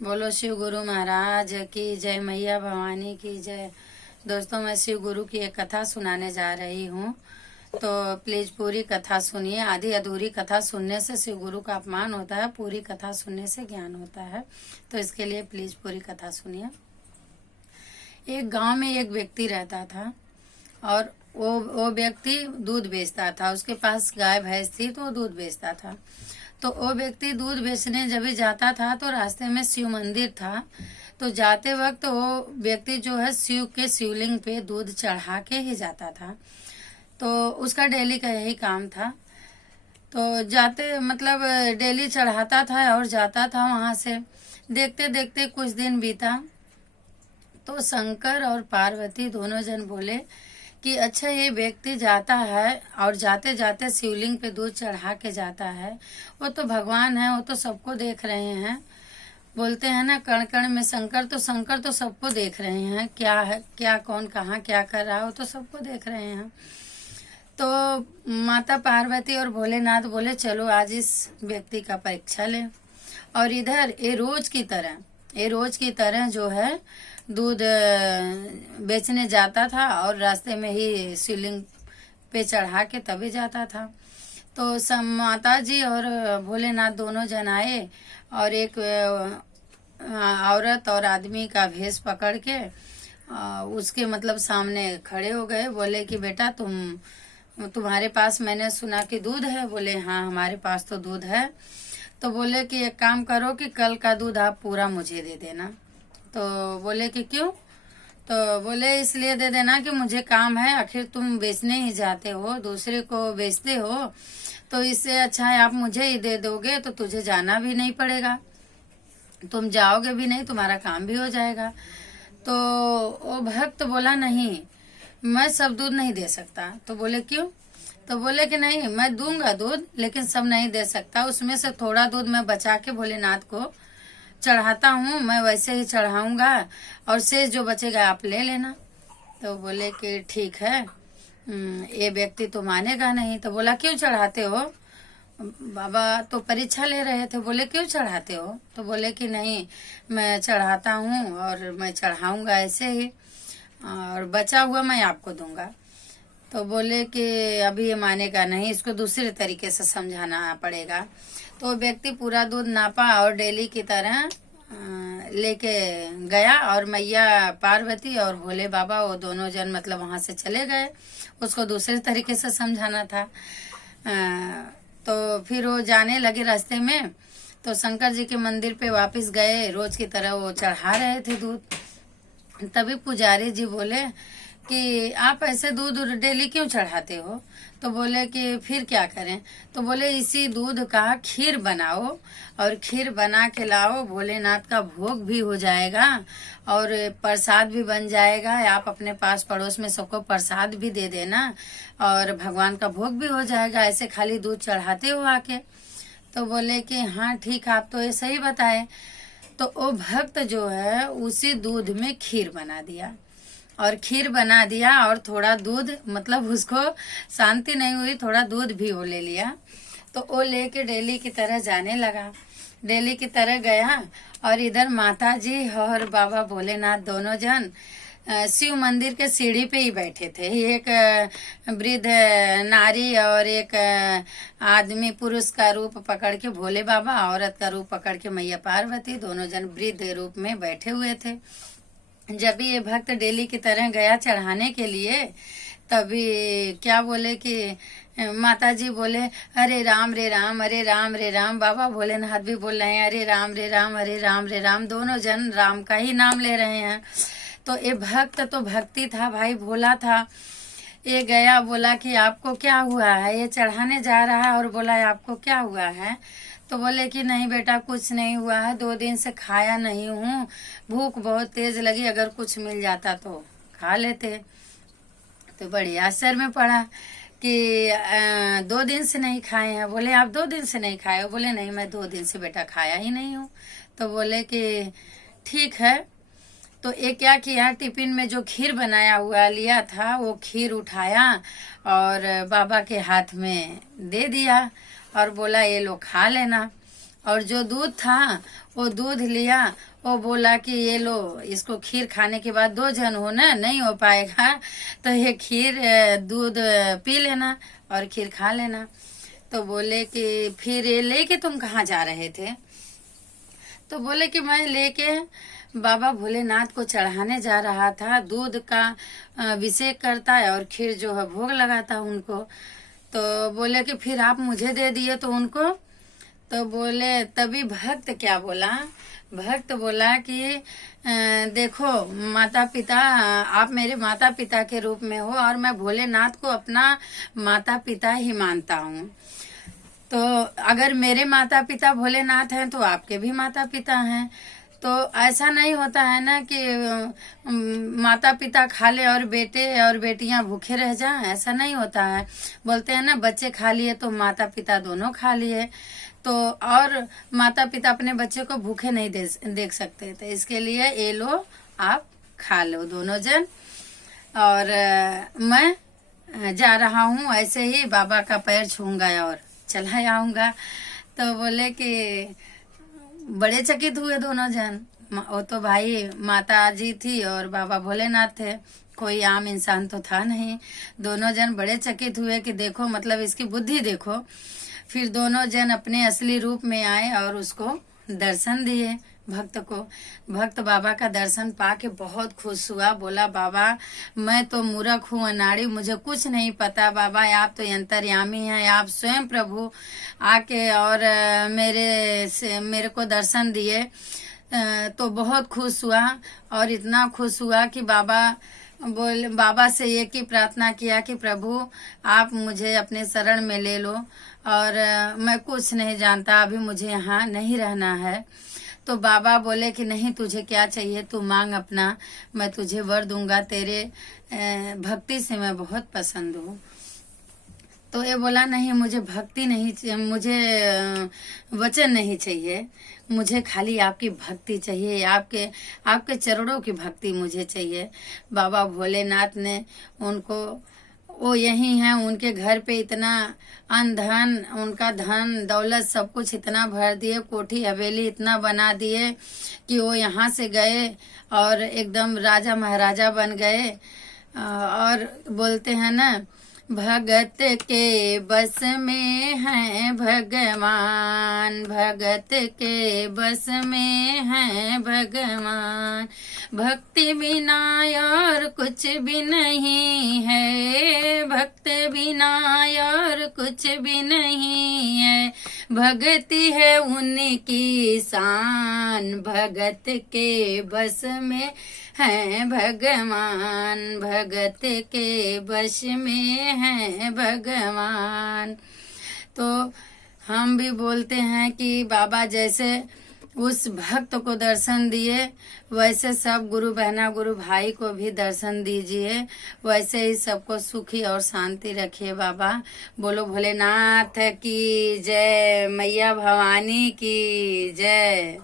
बोलो शिव गुरु महाराज की जय, मैया भवानी की जय। दोस्तों, मैं शिव गुरु की एक कथा सुनाने जा रही हूँ, तो प्लीज पूरी कथा सुनिए। आधी अधूरी कथा सुनने से शिव गुरु का अपमान होता है, पूरी कथा सुनने से ज्ञान होता है। तो इसके लिए प्लीज पूरी कथा सुनिए। एक गांव में एक व्यक्ति रहता था और वो व्यक्ति दूध बेचता था। उसके पास गाय भैंस थी तो वो दूध बेचता था। तो वो व्यक्ति दूध बेचने जब भी जाता था तो रास्ते में शिव मंदिर था। तो जाते वक्त वो व्यक्ति जो है शिव के शिवलिंग पे दूध चढ़ा के ही जाता था। तो उसका डेली का यही काम था। तो जाते मतलब डेली चढ़ाता था और जाता था वहां से। देखते देखते कुछ दिन बीता तो शंकर और पार्वती दोनों जन बोले कि अच्छा, ये व्यक्ति जाता है और जाते जाते शिवलिंग पे दूध चढ़ा के जाता है। वो तो भगवान है, वो तो सबको देख रहे हैं। बोलते हैं ना, कण कण में शंकर। तो शंकर तो सबको देख रहे हैं, क्या है, क्या, कौन कहाँ क्या कर रहा है, वो तो सबको देख रहे हैं। तो माता पार्वती और भोलेनाथ बोले चलो आज इस व्यक्ति का परीक्षा ले। और इधर ये रोज की तरह जो है दूध बेचने जाता था और रास्ते में ही शिवलिंग पे चढ़ा के तभी जाता था। तो सब माता जी और भोलेनाथ दोनों जन आए और एक औरत और आदमी का भेष पकड़ के उसके मतलब सामने खड़े हो गए। बोले कि बेटा तुम्हारे पास मैंने सुना कि दूध है। बोले हाँ, हमारे पास तो दूध है। तो बोले कि एक काम करो कि कल का दूध आप पूरा मुझे दे देना। तो बोले कि क्यों? तो बोले इसलिए दे देना कि मुझे काम है, आखिर तुम बेचने ही जाते हो, दूसरे को बेचते हो, तो इससे अच्छा है आप मुझे ही दे दोगे तो तुझे जाना भी नहीं पड़ेगा, तुम जाओगे भी नहीं, तुम्हारा काम भी हो जाएगा। तो वो भक्त बोला नहीं, मैं सब दूध नहीं दे सकता। तो बोले क्यों? तो बोले कि नहीं, मैं दूंगा दूध लेकिन सब नहीं दे सकता, उसमें से थोड़ा दूध मैं बचा के भोलेनाथ को चढ़ाता हूँ, मैं वैसे ही चढ़ाऊंगा और शेष जो बचेगा आप ले लेना। तो बोले कि ठीक है। ये व्यक्ति तो मानेगा नहीं। तो बोला क्यों चढ़ाते हो? बाबा तो परीक्षा ले रहे थे। बोले क्यों चढ़ाते हो? तो बोले कि नहीं, मैं चढ़ाता हूँ और मैं चढ़ाऊंगा ऐसे ही, और बचा हुआ मैं आपको दूंगा। तो बोले कि अभी ये मानेगा नहीं, इसको दूसरे तरीके से समझाना पड़ेगा। तो व्यक्ति पूरा दूध नापा और डेली की तरह लेके गया और मैया पार्वती और भोले बाबा वो दोनों जन मतलब वहां से चले गए। उसको दूसरे तरीके से समझाना था। तो फिर वो जाने लगे रास्ते में। तो शंकर जी के मंदिर पे वापस गए, रोज की तरह वो चढ़ा रहे थे दूध। तभी पुजारी जी बोले कि आप ऐसे दूध डेली क्यों चढ़ाते हो? तो बोले कि फिर क्या करें? तो बोले इसी दूध का खीर बनाओ और खीर बना के लाओ, भोलेनाथ का भोग भी हो जाएगा और प्रसाद भी बन जाएगा। आप अपने पास पड़ोस में सबको प्रसाद भी दे देना और भगवान का भोग भी हो जाएगा, ऐसे खाली दूध चढ़ाते हो आके। तो बोले कि हाँ ठीक, आप तो ये सही बताए। तो वो भक्त जो है उसी दूध में खीर बना दिया और खीर बना दिया और थोड़ा दूध मतलब उसको शांति नहीं हुई, थोड़ा दूध भी वो ले लिया। तो वो लेके डेली की तरह जाने लगा, डेली की तरह गया। और इधर माता जी और बाबा भोलेनाथ दोनों जन शिव मंदिर के सीढ़ी पे ही बैठे थे। एक वृद्ध नारी और एक आदमी पुरुष का रूप पकड़ के भोले बाबा, औरत का रूप पकड़ के मैया पार्वती, दोनों जन वृद्ध रूप में बैठे हुए थे। जब भी ये भक्त डेली की तरह गया चढ़ाने के लिए, तभी क्या बोले कि माता जी बोले अरे राम रे राम, अरे राम रे राम। बाबा भोलेनाथ भी बोल रहे हैं अरे राम रे राम, अरे राम रे राम। दोनों जन राम का ही नाम ले रहे हैं। तो ये भक्त तो भक्ति था भाई, भोला था। ये गया, बोला कि आपको क्या हुआ है? ये चढ़ाने जा रहा है और बोला आपको क्या हुआ है? तो बोले कि नहीं बेटा, कुछ नहीं हुआ है, 2 दिन से खाया नहीं हूँ, भूख बहुत तेज लगी, अगर कुछ मिल जाता तो खा लेते। तो बड़ी आश्चर्य में पड़ा कि 2 दिन से नहीं खाए हैं। बोले आप 2 दिन से नहीं खाए हो? बोले नहीं, मैं 2 दिन से बेटा खाया ही नहीं हूँ। तो बोले कि ठीक है। तो एक क्या किया, टिफिन में जो खीर बनाया हुआ लिया था वो खीर उठाया और बाबा के हाथ में दे दिया और बोला ये लो खा लेना। और जो दूध था वो दूध लिया, वो बोला कि ये लो, इसको खीर खाने के बाद 2 जन हो ना, नहीं हो पाएगा तो ये खीर दूध पी लेना और खीर खा लेना। तो बोले कि फिर ये लेके तुम कहाँ जा रहे थे? तो बोले कि मैं लेके बाबा भोलेनाथ को चढ़ाने जा रहा था, दूध का अभिषेक करता है और खीर जो है भोग लगाता उनको। तो बोले कि फिर आप मुझे दे दिए तो उनको? तो बोले, तभी भक्त क्या बोला, भक्त बोला कि देखो माता पिता, आप मेरे माता पिता के रूप में हो और मैं भोलेनाथ को अपना माता पिता ही मानता हूँ। तो अगर मेरे माता पिता भोलेनाथ हैं तो आपके भी माता पिता हैं। तो ऐसा नहीं होता है ना कि माता पिता खा ले और बेटे और बेटियां भूखे रह जाएं, ऐसा नहीं होता है। बोलते हैं ना, बच्चे खा लिए तो माता पिता दोनों खा लिए। तो और माता पिता अपने बच्चे को भूखे नहीं देख सकते, तो इसके लिए ये लो आप खा लो दोनों जन, और मैं जा रहा हूँ, ऐसे ही बाबा का पैर छूंगा और चला आऊंगा। तो बोले कि बड़े चकित हुए दोनों जन। वो तो भाई माता जी थी और बाबा भोलेनाथ थे, कोई आम इंसान तो था नहीं। दोनों जन बड़े चकित हुए कि देखो, मतलब इसकी बुद्धि देखो। फिर दोनों जन अपने असली रूप में आए और उसको दर्शन दिए भक्त को। भक्त बाबा का दर्शन पाके बहुत खुश हुआ, बोला बाबा मैं तो मूर्ख हूँ, अनाड़ी, मुझे कुछ नहीं पता। बाबा आप तो अंतर्यामी हैं, आप स्वयं प्रभु आके और मेरे को दर्शन दिए। तो बहुत खुश हुआ और इतना खुश हुआ कि बाबा से एक ही प्रार्थना किया कि प्रभु आप मुझे अपने शरण में ले लो और मैं कुछ नहीं जानता, अभी मुझे यहाँ नहीं रहना है। तो बाबा बोले कि नहीं, तुझे क्या चाहिए तू मांग अपना, मैं तुझे वर दूंगा, तेरे भक्ति से मैं बहुत पसंद हूँ। तो ये बोला नहीं, मुझे भक्ति नहीं चाहिए, मुझे वचन नहीं चाहिए, मुझे खाली आपकी भक्ति चाहिए, आपके चरणों की भक्ति मुझे चाहिए। बाबा भोलेनाथ ने उनको, वो यही हैं, उनके घर पे इतना धन, उनका धन दौलत सब कुछ इतना भर दिए, कोठी हवेली इतना बना दिए कि वो यहाँ से गए और एकदम राजा महाराजा बन गए। और बोलते हैं ना, भगत के बस में है भगवान, भगत के बस में है भगवान, भक्ति बिना और कुछ भी नहीं है, भक्त बिना और कुछ भी नहीं है, भक्ति है उनकी शान, भगत के बस में है भगवान, भगत के बस में है भगवान। तो हम भी बोलते हैं कि बाबा जैसे उस भक्त को दर्शन दिए, वैसे सब गुरु बहना गुरु भाई को भी दर्शन दीजिए, वैसे ही सबको सुखी और शांति रखिए बाबा। बोलो भोलेनाथ की जय, मैया भवानी की जय।